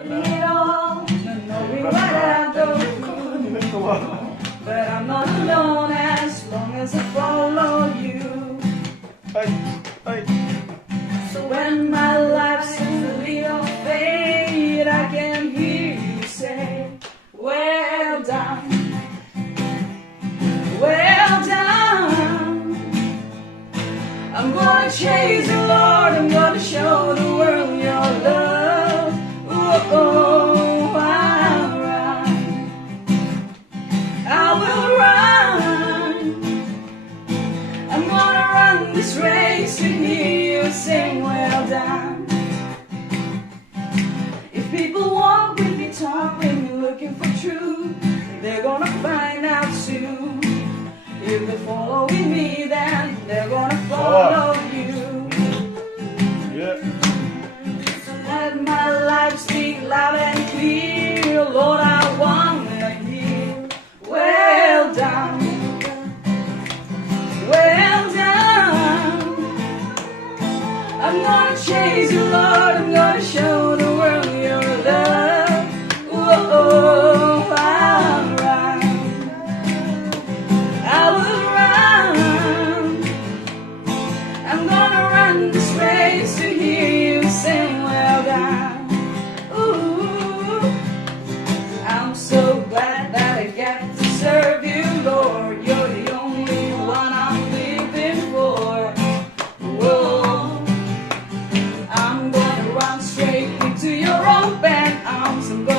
It all, and knowing what I go through. But I'm not alone as long as I follow you. So when my life seems to lead or fade, I can hear you say, well done, well done. I'm gonna chase the Lord, I'm gonna show the world your love. Oh, I'll run, I will run. I'm gonna run this race to hear you sing, well done. If people walk with me, talk with me, looking for truth, they're gonna find out soon. If they follow with me, then they're gonna follow you. So let my life speak loud and clear. Lord, I wanna hear, well done, well done. I'm gonna chase you, Lord, I'm gonna show the world your love. Oh, I'll run, I will run. I'm gonna run this race to hear you sing, well done. Ooh, I'm so glad that I get to serve you, Lord. You're the only one I'm living for. Whoa, I'm gonna run straight into your open arms. I'm gonna